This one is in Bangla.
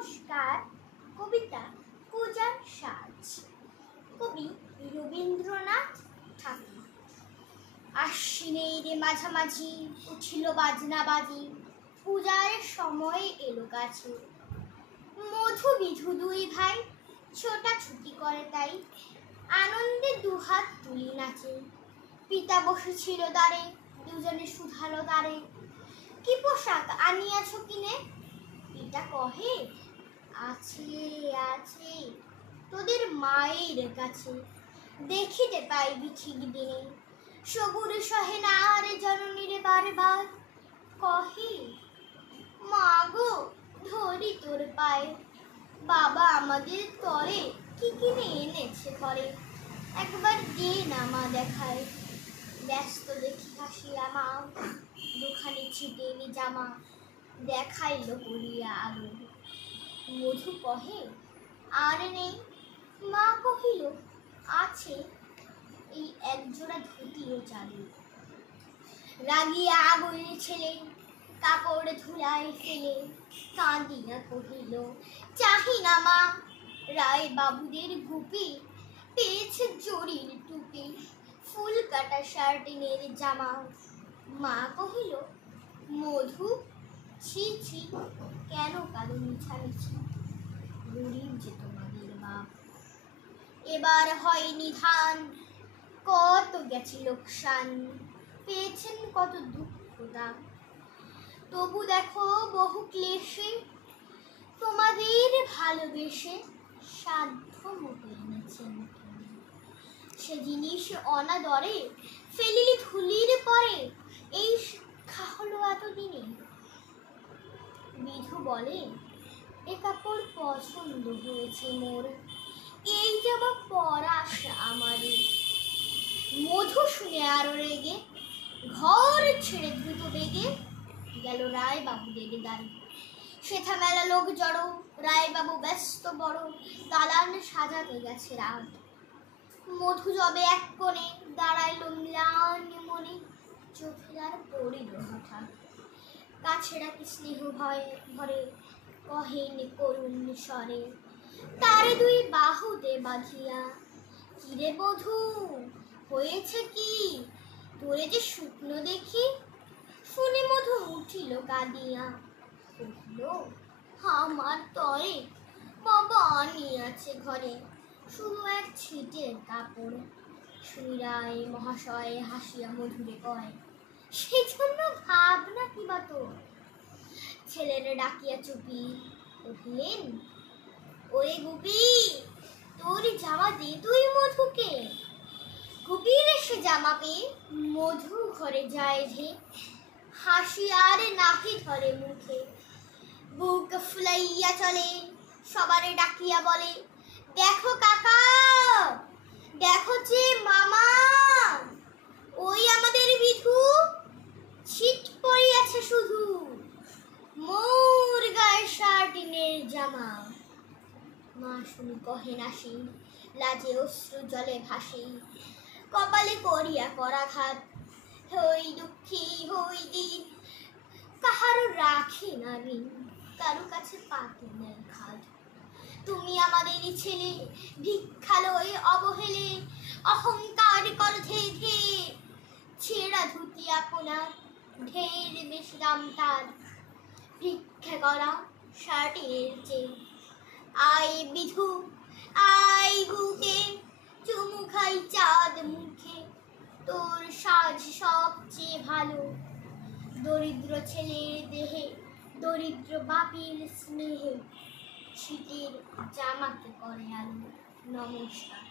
নমস্কার। কবিতা পূজার সাজ। কবি রবীন্দ্রনাথ ঠাকুর। আশ্বিনের মাঝামাঝি উঠিল বাজনা বাজি, পূজার সময় এলো কাছে। মধু বিধু দুই ভাই ছোটাছুটি করে তাই, আনন্দে দুহাত তুলি নাচে। পিতা বসেছিল দ্বারে, দুজনে শুধালো দ্বারে, কি পোশাক আনিয়াছ কিনে? পিতা কহে, আছে আছে তোদের মায়ের কাছে, দেখিতে পাইবি ঠিক দিনে। সবুর সহে না রে জননীরে বারবার, কহে মা গো ধরি তোর পায়ে, বাবা আমাদের তরে কি কিনে এনেছে ঘরে, একবার দে না মা দেখায়। ব্যস্ত দেখি হাসিয়া মা, দুখানি ছিটেলি জামা, দেখাইল করিয়া আলো। মধু কহে আর নেই, মা কহিল আছে, এই একজোড়া ধুতি ও চাদর। রাগিয়া আগুন ছেলে কাপড় ধুলায় ফেলে, কাঁদিয়া কহিল চাহি না মা, রায় বাবুদের গুপি পেয়েছে জরির টুপি, ফুল কাটা শার্টিনের জামা। মা কহিল মধু ছি ছি, কেন কালো মিছামিছি, গরিব যে তোমাদের বাপ। এবার হয় নিধান, কত গেছে লোকসান, পেয়েছেন কত দুঃখ দাম। তবু দেখো বহু ক্লেশে, তোমাদের ভালোবেসে সাধ্য মতো এনেছেন। সে জিনিস অনাদরে ফেলিলি ধুলির পরে, এই শিক্ষা হলো এতদিনে। বিধু বলে এ কাপড় পছন্দ হয়েছে মোর, এই জামা পরাস আমারে। মধু শুনে আরো রেগে, ঘর ছেড়ে দ্রুত বেগে গেল রায় বাবুদের দ্বারে। সেথা মেলা লোক জড়ো, রায় বাবু ব্যস্ত বড়, দালান সাজাতে গেছে রাত। মধু যবে এক কোণে দাঁড়াইল ম্লান মনে, চোখে আর পড়িল হঠাৎ। কাছে ডাকি স্নেহ ভরে, কহেন করুণ স্বরে, তারে দুই বাহুতে বাঁধিয়া, কিরে বধূ হয়েছে কি, তোরে যে শুকনো দেখি। শুনে মধু উঠিল কাঁদিয়া, কহিল আমার তরে বাবা আনিয়াছে ঘরে, শুধু এক ছিটের কাপড়। শুনি রায় মহাশয় হাসিয়া মধুরে কয়, সেই জন্য ভাবনা কি বা তোর। ছেলেরে ডাকিয়া চুপি কহিলেন, ওরে গুপি তোর জামা দে তুই মধুকে। গুপির সে জামা পেয়ে মধু ঘরে যায় ধে, হাসি আর নাহি ধরে মুখে। বুক ফুলাইয়া চলে, সবারে ডাকিয়া বলে, দেখো কাকা, দেখো যে মামা, ওই আমাদের বিধু ছিট পড়িয়াছে শুধু, মোর গায়ে শার্টিনের জামা। মা শুনি কহে নাসি, লাজে অশ্রু জলে ভাসি, কপালে করিয়া করাঘাত। হই দুঃখী হই দিন, কাহারও রাখে না ঋণ, কারো কাছে পাতে নেই খাদ। তুমি আমাদের ছেলে, ভিক্ষা লই অবহেলে, অহংকার কর ধে ধে। ছেঁড়া ধুতি আপনার, ঢের বেশি দাম তার, ভিক্ষা করা শার্টের চেয়ে। আয় বিধু আয় বুকে, চুমু খাই চাঁদ মুখে, তোর সাজ সবচেয়ে ভালো। দরিদ্র ছেলের দেহে দরিদ্র বাপের স্নেহে, শীতের জামাকে করে আলো। নমস্কার।